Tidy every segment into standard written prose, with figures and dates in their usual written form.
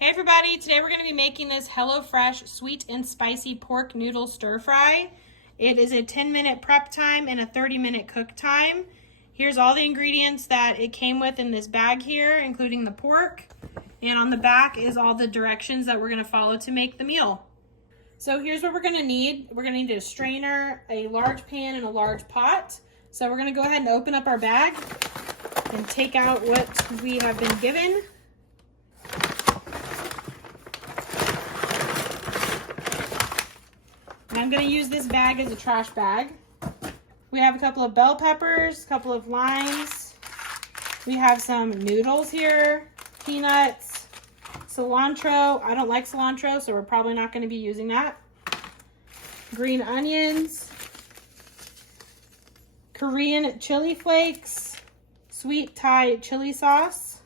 Hey everybody, today we're going to be making this HelloFresh sweet and spicy pork noodle stir fry. It is a 10-minute prep time and a 30-minute cook time. Here's all the ingredients that it came with in this bag here, including the pork. And on the back is all the directions that we're going to follow to make the meal. So here's what we're going to need. We're going to need a strainer, a large pan, and a large pot. So we're going to go ahead and open up our bag and take out what we have been given. I'm going to use this bag as a trash bag. We have a couple of bell peppers, a couple of limes. We have some noodles here, peanuts, cilantro. I don't like cilantro, so we're probably not going to be using that. Green onions, Korean chili flakes, sweet Thai chili sauce,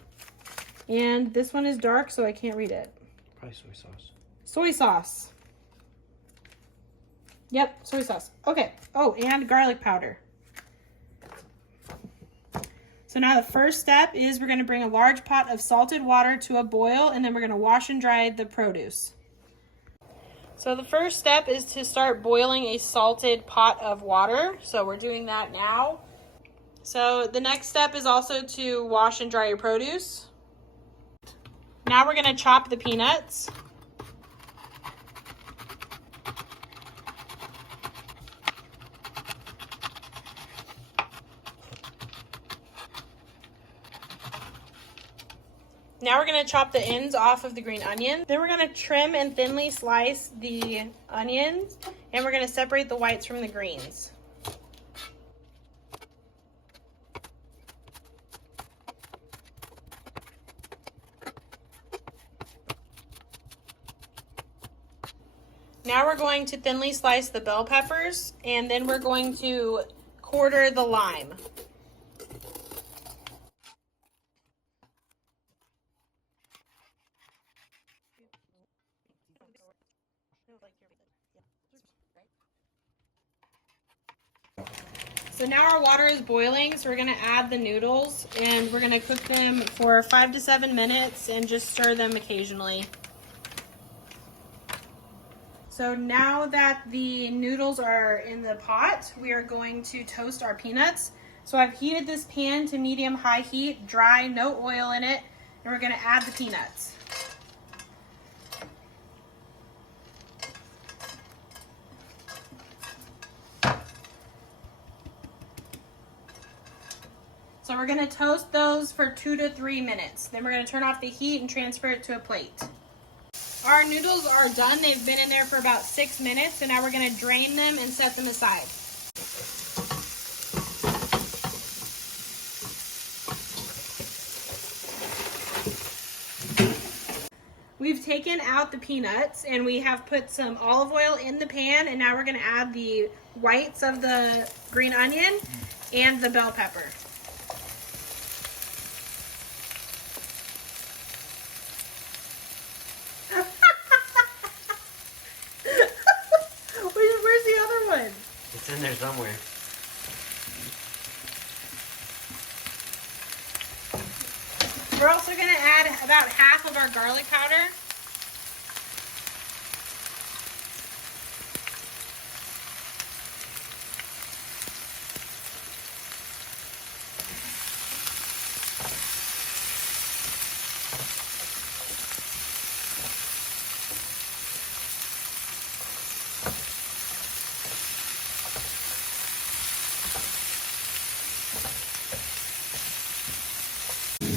and this one is dark, so I can't read it. Probably soy sauce. Soy sauce. Yep, soy sauce. Okay. Oh, and garlic powder. So now the first step is we're going to bring a large pot of salted water to a boil, and then we're going to wash and dry the produce. So the first step is to start boiling a salted pot of water. So we're doing that now. So the next step is also to wash and dry your produce. Now we're going to chop the peanuts. Now we're going to chop the ends off of the green onion. Then we're going to trim and thinly slice the onions, and we're going to separate the whites from the greens. Now we're going to thinly slice the bell peppers, and then we're going to quarter the lime. So now our water is boiling, so we're going to add the noodles, and we're going to cook them for 5 to 7 minutes and just stir them occasionally. So now that the noodles are in the pot, we are going to toast our peanuts. So I've heated this pan to medium-high heat, dry, no oil in it, and we're going to add the peanuts. So we're going to toast those for 2 to 3 minutes. Then we're going to turn off the heat and transfer it to a plate. Our noodles are done. They've been in there for about 6 minutes, so now we're going to drain them and set them aside. We've taken out the peanuts, and we have put some olive oil in the pan, and now we're going to add the whites of the green onion and the bell pepper. Where's the other one? It's in there somewhere. We're also going to add about half of our garlic powder.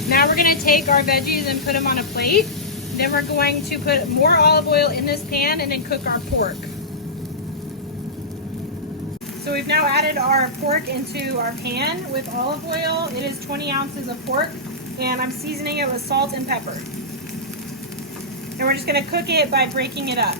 Now we're going to take our veggies and put them on a plate. Then we're going to put more olive oil in this pan and then cook our pork. So we've now added our pork into our pan with olive oil. It is 20 ounces of pork, and I'm seasoning it with salt and pepper. And we're just going to cook it by breaking it up.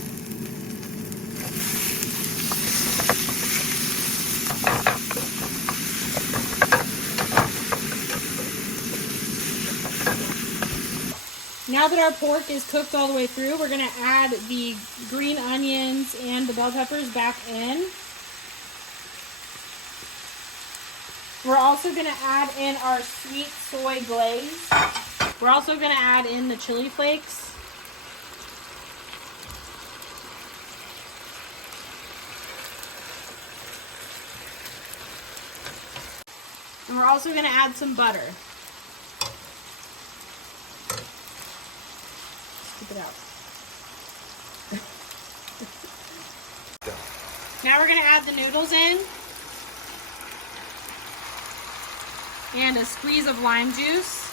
Now that our pork is cooked all the way through, we're going to add the green onions and the bell peppers back in. We're also going to add in our sweet soy glaze. We're also going to add in the chili flakes. And we're also going to add some butter. Scoop it out. Now we're going to add the noodles in. And a squeeze of lime juice.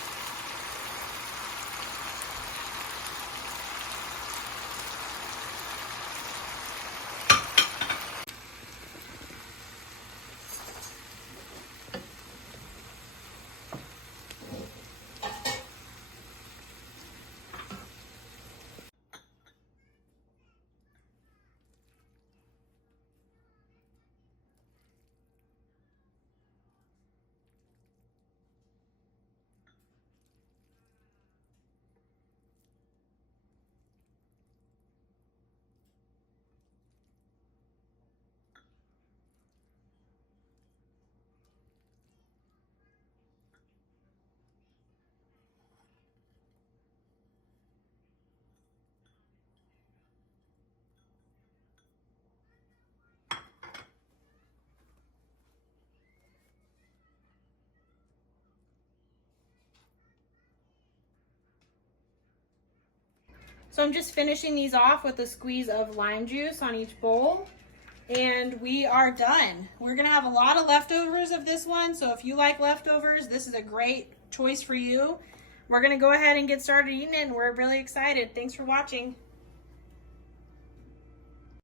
So I'm just finishing these off with a squeeze of lime juice on each bowl. And we are done. We're gonna have a lot of leftovers of this one, so if you like leftovers, this is a great choice for you. We're gonna go ahead and get started eating it, and we're really excited. Thanks for watching.